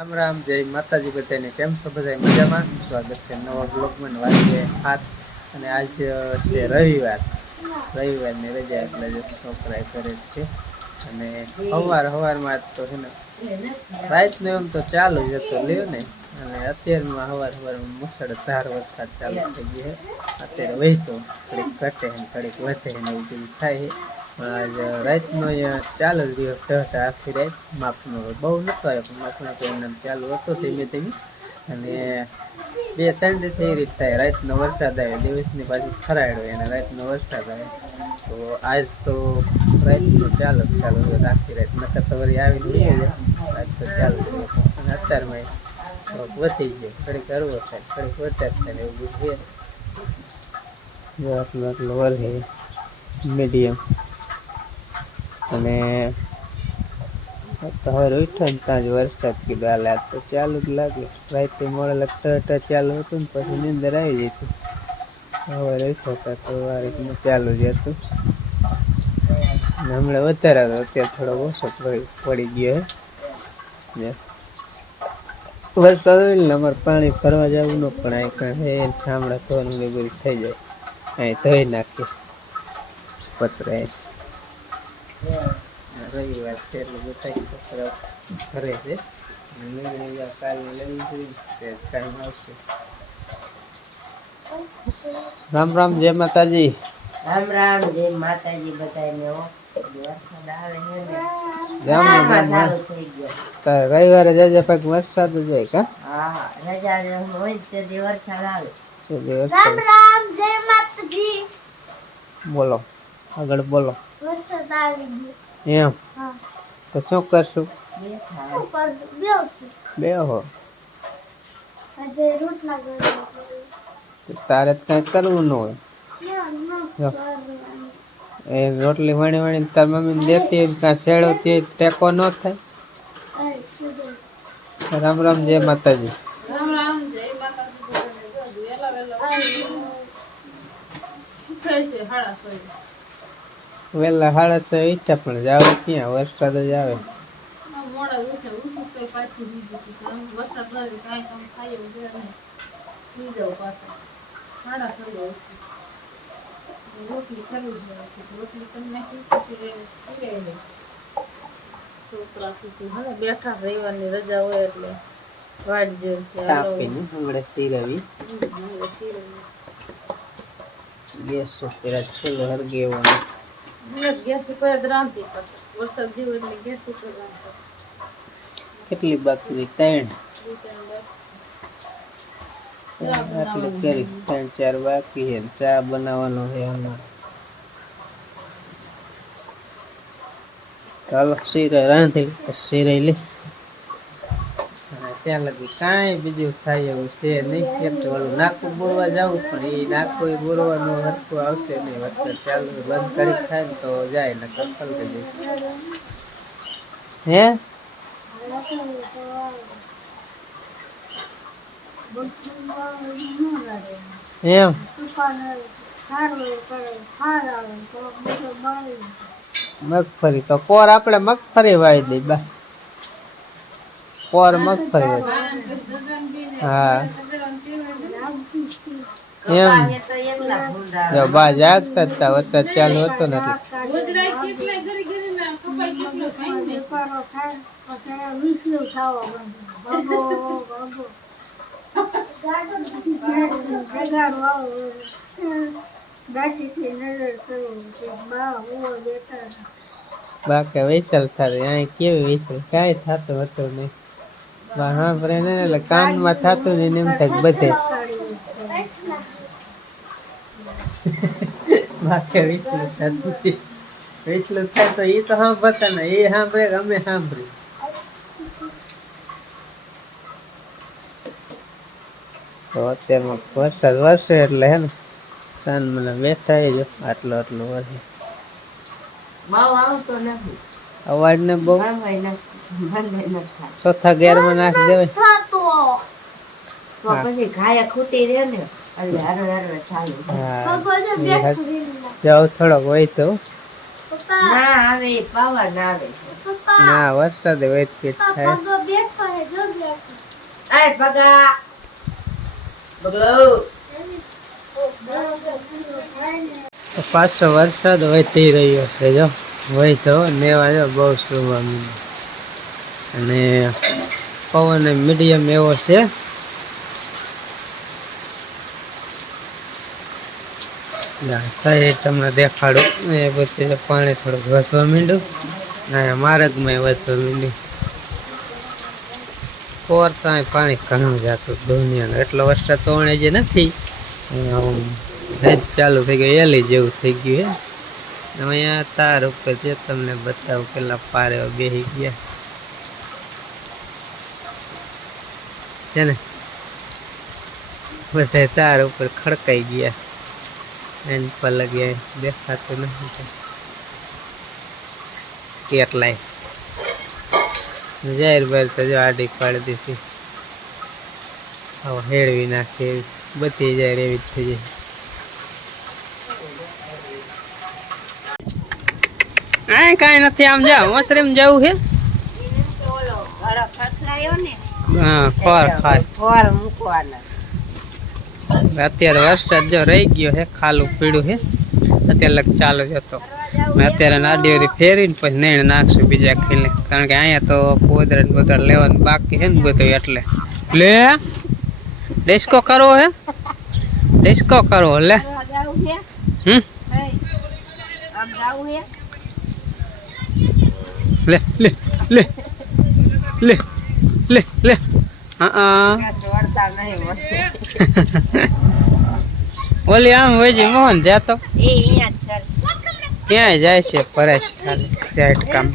રામ રામ, જય માતાજી બધાને. કેમ છો બધા? મજામાં? સ્વાગત છે નવા બ્લોગમાં. વાગે 7 અને આજ છે રવિવારની રજા એટલે છોકરા ઘરે જ છે. અને સવારમાં તો છે ને રાતનો એમ તો ચાલુ જ હતો લ્યો ને. અને અત્યારમાં સવારમાં મુશળધાર વરસાદ ચાલુ થઈ ગયો છે. અત્યારે વહેતો ઘડીક ઘટે ને ઘડીક વધે ને એવું બધું થાય. રાતનો ચાલુ જ રહ્યો આખી રાત. માપનો બહુ નતો આવ્યો પણ માપનો ચાલુ હતો ધીમે ધીમે. અને 2-3 દિવસ એ રીત થાય. રાતનો વરસાદ આવે, દિવસની પાછી ખરાડ હોય અને રાતનો વરસાદ આવે. તો આજ તો રાતનો ચાલુ આખી રાત. નકર તો વળી આવીને વયો જાય. આજ તો ચાલુ જ રહ્યો અને અત્યારમાં થોડોક વધી ગયો. ઘડીક હળવો થાય, ઘડીક વધારે થાય એવું બધું છે. આટલું વરસે મીડિયમ. અને હવે ઉઠ્યો ને ત્યાં જ વરસાદ કીધું હાલે આજ તો ચાલુ જ લાગે. રાતે મોડે લગતા ચાલુ હતું ને પછી નીંદર આવી ગઈ હતી. હવે ઉઠ્યો તો ચાલુ જ હતું. હમણાં વધારે હતો, અત્યારે થોડો ઓછો પડી ગયો હે. વરસાદ હોય ને અમારે પાણી ભરવા જવું ન પણ ઠામડા ધોવાનું ને બધું થઈ જાય. અહીં ધોઈ નાખીએ પતરા. રવિવાર છે એટલે બધા છોકરાઓ ઘરે છે. કાલે લેવી જોઈએ ટાઈમ આવશે. રામ રામ, જય માતાજી. રામ રામ, જય માતાજી બધાને. વરસાદ આવે છે ને ચાલુ થઈ ગયો. રવિવારે જજે પાક વરસાદ જ હોય કા. હા, રજા હોય તે દી વરસાદ આવે. રામ રામ, જય માતાજી. બોલો આગળ બોલો. વરસાદ આવી ગયો એમ? હા. તો શું કરશું? બેહો. આજે રોટલા કરવા. તારે કઈ કરવું ન હોય. એ રોટલી વણી વણી તાર મમ્મી ને દેતી હોય ત્યાં શેડવતી હોય ટેકો ન થાય. રામ રામ, જય માતાજી. રામ રામ, જય માતાજી. વેલા 6:30 ઈઠા પણ જાવ ક્યાં, વરસાદ જ આવે. રોટલી કરવી છે. રોટલી કરી નાખી. છોકરા બેઠા રવિવારની રજા હોય એટલે વાટ જોઈ ગેસ પેલા છેલ્લે હરગે એવો ગેસ ઉપર રાંધતી વરસાદ જેવો એટલે ગેસ ઉપર રાંધતા. કેટલી બાકી? 3 આટલી કરી 3-4 બાકી છે. ચા બનાવવાનો છે આમાં. ચાલો સિરાય રાંધી સિરાય લે. ત્યાં લગી કાંઈ બીજું થાય એવું છે નહીં. કેમ કે ઓલું નાકું બોરવા જવું પણ એ નાકું બોરવાનું હરખું આવશે નહીં. વરસાદ ચાલુ બંધ કરી થાય ને તો જાય ને કપલ થઈ જાય. હે એમ મગફળી તો પોર આપણે મગફળી વાવી દઈ બા. પોર મગફળી હા એમ. જો બા જાગતા હતા વરસાદ ચાલુ હતો ને બાકી વેસલ થાય અહીં કેવી વેસલ કઈ થતું હતું નહીં. હા ને એટલે કાનમાં થતું ને એમ થાય બધે વેચલું થાય તો એ તો સાંભળતા ને એ સાંભળે અમે સાંભળ્યું. તો અત્યારમાં વરસાદ વરસે એટલે હે ને સાન મને બેઠા જો આટલો વરસે અવાજ ને બહુ ચોથા ગેરમાં નાખી દેવાય. પછી ઘાયા ખૂટી રે ને થોડોક હોય તો ના આવે પાવા ના આવે. ના વરસાદ થાય. આય પગા બગલો પાછો વરસાદ વધી રહ્યો છે જો વહી તો નેવા જો બહુ સુવા અને પવન મીડિયમ એવો છે સાઈડ તમને દેખાડું એ બધું પાણી થોડુંક વધવા માંડ્યું ને માર્ગમાં વધવા માંડ્યું પોર તો પાણી ઘણું જતું દુનિયાનું એટલો વરસાદ તો જે નથી હેજ ચાલુ થઈ ગયું એલી જેવું થઈ ગયું હે અહીંયા તાર ઉપર જે તમને બતાવું પેલા પારે બેસી ગયા છે ને બધા તાર ઉપર ખડકાઈ ગયા એન પર લગ્યા દેખાતું નથી કેટલાય જાહેર બાર તો જો આડી પાડી દીધી હવે હેળવી નાખી બધી જાય એવી જ થઈ જાય કઈ નથી આમ જાવ મશરૂમ જવું છે હા ખોર ખાય અત્યારે વરસાદ જો રહી ગયો છે ખાલું પીળું છે અત્યારે લગ ચાલુ જ હતો અત્યારે નાડીઓથી ફેરીને પછી નેણ નાખશું બીજા ખીલે કારણ કે અહીંયા તો પોદરા બોદરા લેવાનું બાકી છે ને બધું એટલે લે ડિસ્કો કરવો હે ડિસ્કો કરવો લે લે લે લે લે લે લે ઓલી આમ વજી મોહન જાતો ક્યાંય જાય છે પરેશ ખાલી રાઈટ કામ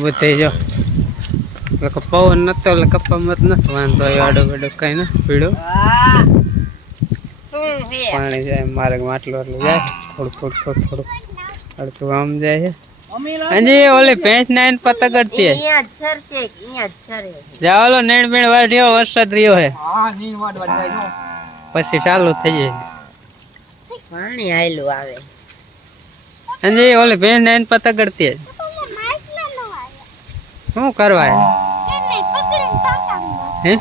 બધે જો પવન નતો એટલે કપ્પા મત નથી વાંધો આડો બેડો કઈ ને પીડો પાણી જાય માર્ગ માટલો એટલે જાય થોડું થોડું થોડું થોડું અડધું આમ જાય છે અંજી ઓલી ભેંસ નાઈન પતા કરતી જા ઓલો નેણ બેણ વાળ્યો વરસાદ રહ્યો હે પછી ચાલુ થઈ જાય પાણી આયલું આવે અંજી ઓલી ભેંસ નાઈન પતા કરતી શું કરવા હે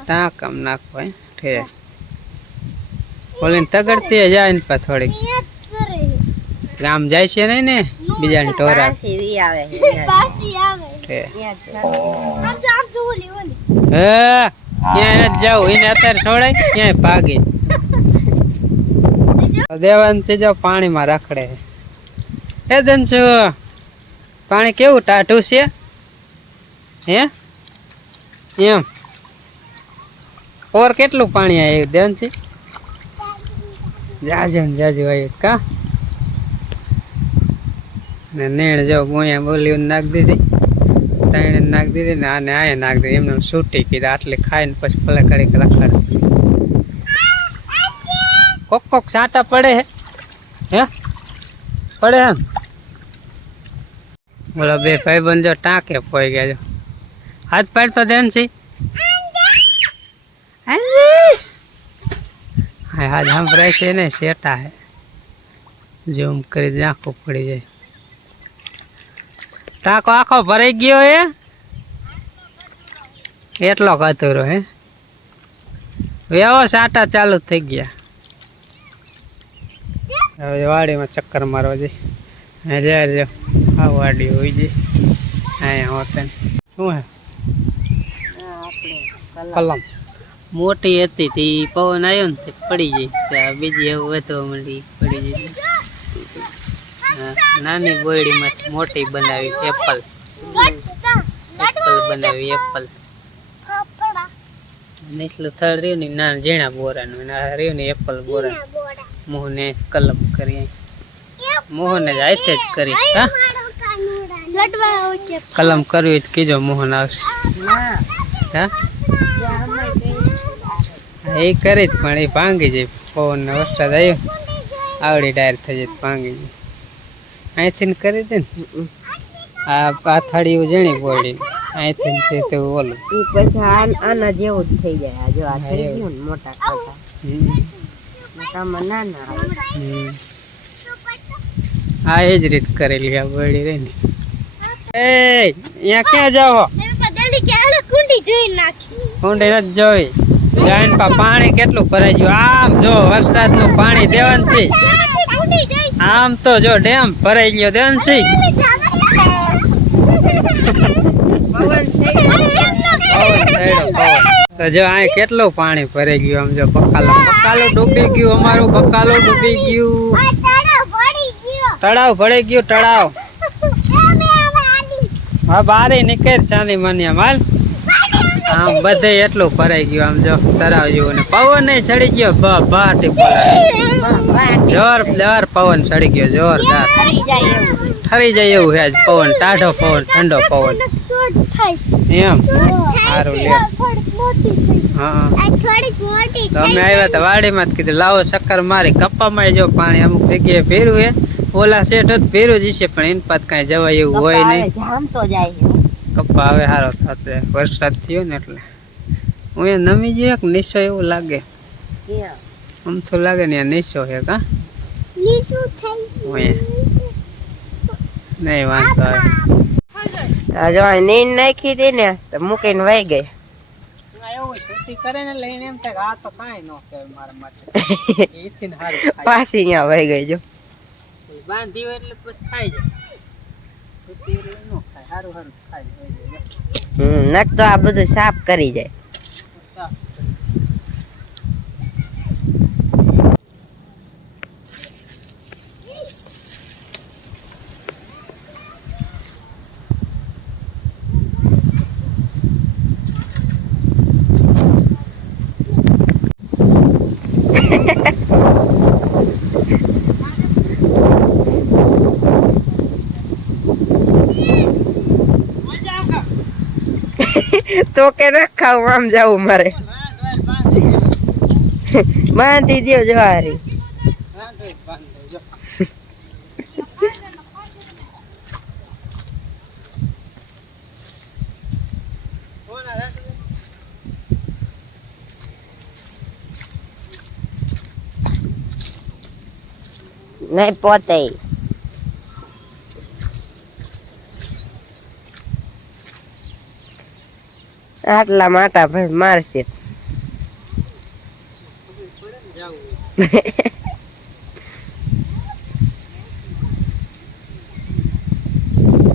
ટાંકામ નાખવા ઠે ઓલી તગડતી જાય ને પા થોડીક ગામ જાય છે નહીં ને બીજા ને ટોરા ક્યાં જાવ એને અત્યારે છોડાય ક્યાંય ભાગે દેવાન છે જો પાણીમાં રખડે હે દંશુ પાણી કેવું ટાઢું છે હે એમ ઓર કેટલું પાણી આવ્યું દેવનસી જાજે ને જાજુ આવ્યું કા ને નેણ જો બોયા બોલી નાખી દીધી ત્રણે નાખી દીધી ને આને આયા નાખી દીધી એમને છૂટી કીધા આટલે ખાઈને પછી ભલે કરી રખાડ કોક કોક સાટા પડે હે પડે હે બોલો બે ભાઈ બંધો ટાંકે પોઈ ગયા જો હાથ પાડતો દેન છે હા હાથ સંભળાય છે ને શેટા હે ઝૂમ કરી આંખો પડી જાય ટાંકો આખો ભરાઈ ગયો હે એટલો કતરો હે વેવો સાટા ચાલુ થઈ ગયા હવે વાડીમાં ચક્કર મારવા જઈ હજાર જો આ વાડી હોય છે અહીંયા હોતે શું હે કલમ મોટી હતી તે પવન આવ્યો ને તે પડી ગઈ ત્યાં બીજી એવું વધવા માંડી પડી ગઈ નાની બોયડીમાં મોટી બનાવી એપલ બનાવી એપલ નીચલું થડ રહ્યું ને નાના ઝીણા બોરાનું રહ્યું ને એપલ બોરા મોહને કલમ કરી મોહને જ હાથે જ કરી કલમ કરવી તો કીજો મોહન આવશે હા એ કરી જ પણ એ ભાંગી જાય પવન વરસાદ આવ્યો આવડી ડાયર થઈ જાય ભાંગી જાય અહીંથી કરી દે ને આ પાથાડી ઝીણી બોડી અહીંથી છે તો ઓલું પછી આના જેવું જ થઈ જાય જો આ થઈ ગયું ને મોટા ખાતા મોટામાં નાના આવે આ એ જ રીત કરેલી આ બોડી રહી ને એ અહીંયા ક્યાં જાઓ? કુંડી નથી જોઈ. જૈન પા પાણી કેટલું ભરાઈ ગયું. આમ જો વરસાદનું પાણી દેવાનથી. આમ તો જો ડેમ ભરાઈ ગયો દેવાનથી. તો જો આ કેટલું પાણી ભરાઈ ગયું. આમ જો બકાલો ડૂબી ગયું. અમારું બકાલો ડૂબી ગયું. તળાવ ભરાઈ ગયું. તળાવ હા બારે નીકળ સાની માની માલ. આમ બધે એટલું ભરાઈ ગયું. આમ જો તળાવ જેવું ને પવન ચડી ગયો. જોરદાર પવન ચડી ગયો. જોરદાર ઠરી જાય એવું છે. પવન ટાઢો પવન ઠંડો પવન એમ સારું લે. હા અમે આવ્યા હતા વાડીમાં જ કીધું લાવો ચક્કર મારી. કપ્પામાં જો પાણી અમુક જગ્યાએ ભેરું હે. ઓલા શેઠ જ ભેરું જ છે પણ એની પાસ કઈ જવાય એવું હોય નહીં. કપ્પા હવે સારો થતો વરસાદ થયો ને એટલે હું એ નમી ગયો કે નીચો એવું લાગે. આમ તો લાગે ને નીચો છે કા નહીં વાંધો આવે. જો નીંદ નાખી હતી ને તો મૂકીને વહી ગઈ. પાછી અહીંયા વહી ગઈ. જો બાંધી હોય એટલે પછી ખાઈ જાય. નક તો આ બધું સાફ કરી જાય. તો કે રખાવ આમ જવું મારે. બાંધી દો જવારી. નહીં પોતે આટલા માટા ભાઈ મારશે.